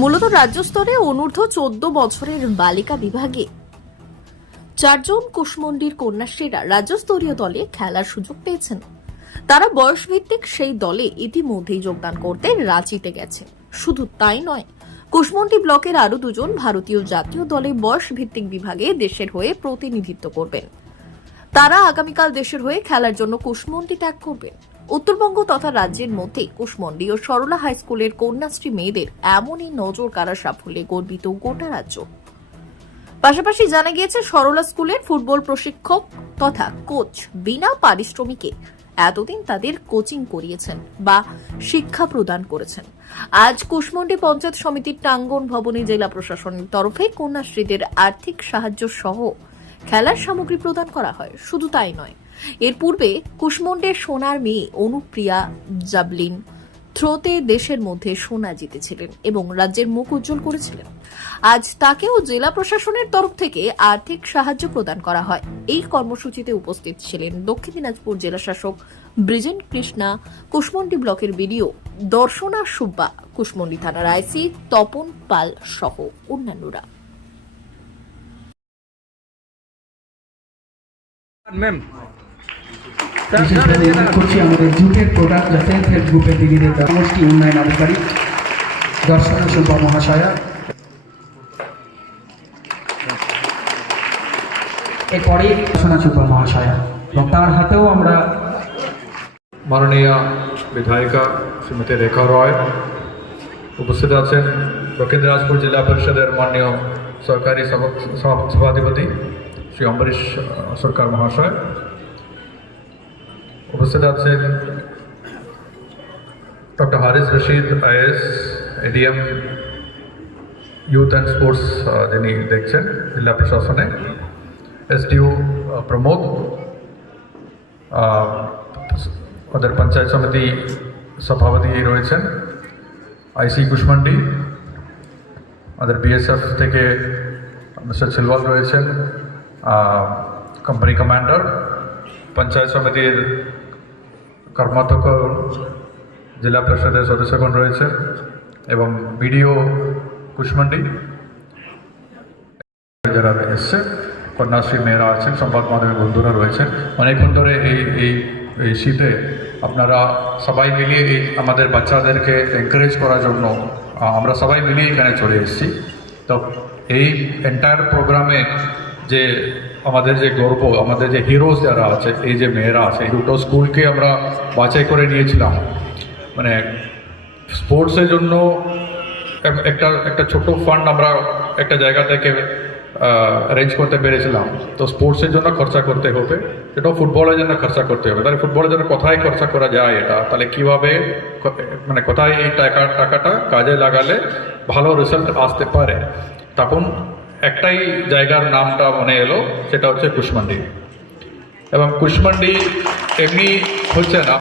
মূলত রাজ্য স্তরে অনূর্ধ্ব চোদ্দ বছরের বালিকা বিভাগে। চারজন কুশমন্ডির কন্যাশ্রীরা রাজ্যস্তরীয় দলে খেলার সুযোগ পেয়েছেন। তারা বয়সভিত্তিক সেই দলে ইতিমধ্যেই যোগদান করতে রাঁচিতে গেছে। শুধু তাই নয়, কুশমন্ডি ব্লকের আরও দুজন ভারতীয় জাতীয় দলে বয়সভিত্তিক বিভাগে দেশের হয়ে প্রতিনিধিত্ব করবেন। তারা আগামীকাল দেশের হয়ে খেলার জন্য কুশমন্ডি ত্যাগ করবেন। উত্তরবঙ্গ তথা রাজ্যের মধ্যে কুশমন্ডি ও সরলা হাই স্কুলের কন্যাশ্রী মেয়েদের এমনই নজর কারা সাফল্যে গর্বিত গোটা রাজ্য। পাশাপাশি জানা গিয়েছে, সরলা স্কুলের ফুটবল প্রশিক্ষক তথা কোচ বিনা পারিশ্রমিকে এতদিন তাদের কোচিং করিয়েছেন বা শিক্ষা প্রদান করেছেন। আজ কুশমন্ডি পঞ্চায়েত সমিতির টাঙ্গন ভবনে জেলা প্রশাসনের তরফে কন্যাশ্রীদের আর্থিক সাহায্য সহ খেলার সামগ্রী প্রদান করা হয়। শুধু তাই নয় এর পূর্বে কুশমন্ডের সোনার মেয়ে অনুপ্রিয়া জাবলিন থ্রোতে দেশের মধ্যে সোনা জিতেছিলেন এবং রাজ্যের মুখ উজ্জ্বল করেছিলেন। আজ তাকেও জেলা প্রশাসনের তরফ থেকে আর্থিক সাহায্য প্রদান করা হয়। এই কর্মসূচিতে উপস্থিত ছিলেন দক্ষিণ দিনাজপুর জেলা শাসক ব্রিজেন কৃষ্ণা, কুশমন্ডি ব্লকের বিডিও দর্শনা সুব্বা, কুশমন্ডি থানার আইসি তপন পাল সহ অন্যান্যরা। ম্যাম উল্লেখ করছি আমাদের জুটের প্রোডাক্ট যা সেলফ হেল্প গ্রুপের দিদিদের সমষ্টি উন্নয়ন আধিকারিক দর্শন সুব্বা মহাশয়া। এরপরে দর্শনা সুব্বা মহাশয়া। এবং তার হাতেও আমরা মাননীয় বিধায়িকা শ্রীমতী রেখা রয় উপস্থিত আছেন। দক্ষিণ জেলা পরিষদের মাননীয় সরকারি সভা- সভা- সভাধিপতি শ্রী অম্বরীশ সরকার মহাশয়। উপস্থিত আছেন doctor Haris Rashid IS ADM youth and sports যিনি দেখছেন জেলা প্রশাসনে, এসডিও প্রমোদ ওদের পঞ্চায়েত সমিতি সভাপতি রয়েছেন, আইসি কুশমান্ডি আমাদের বিএসএফ থেকে মিস্টার ছিলওয়াল রয়েছেন কোম্পানি কমান্ডার, পঞ্চায়েত সমিতির কর্মাধ্যক্ষ জেলা পরিষদের সদস্যগণ রয়েছে এবং বিডিও কুশমান্ডি যারা এসছে, কন্যাশ্রী মেয়েরা আছেন সংবাদ মাধ্যমের বন্ধুরা রয়েছেন অনেকক্ষণ ধরে এই এই এই শীতে আপনারা সবাই মিলিয়ে এই আমাদের বাচ্চাদেরকে এনকারেজ করার জন্য আমরা সবাই মিলিয়ে এখানে চলে এসেছি। তো এই এন্টায়ার প্রোগ্রামে যে আমাদের যে গর্ব, আমাদের যে হিরোজ যারা আছে, এই যে মেয়েরা আছে, এই দুটো স্কুলকে আমরা বাছাই করে নিয়েছিলাম। মানে স্পোর্টসের জন্য একটা একটা ছোট ফান্ড আমরা একটা জায়গা থেকে অ্যারেঞ্জ করতে পেরেছিলাম। তো স্পোর্টসের জন্য খরচা করতে হবে এটাও ফুটবলের জন্য খরচা করতে হবে। তাহলে ফুটবলের জন্য কোথায় খরচা করা যায় এটা? তাহলে কীভাবে মানে কোথায় এই টাকা, টাকাটা কাজে লাগালে ভালো রেজাল্ট আসতে পারে? তখন একটাই জায়গার নামটা মনে এলো সেটা হচ্ছে কুশমান্ডি। এবং কুশমান্ডি এমনি হচ্ছে না।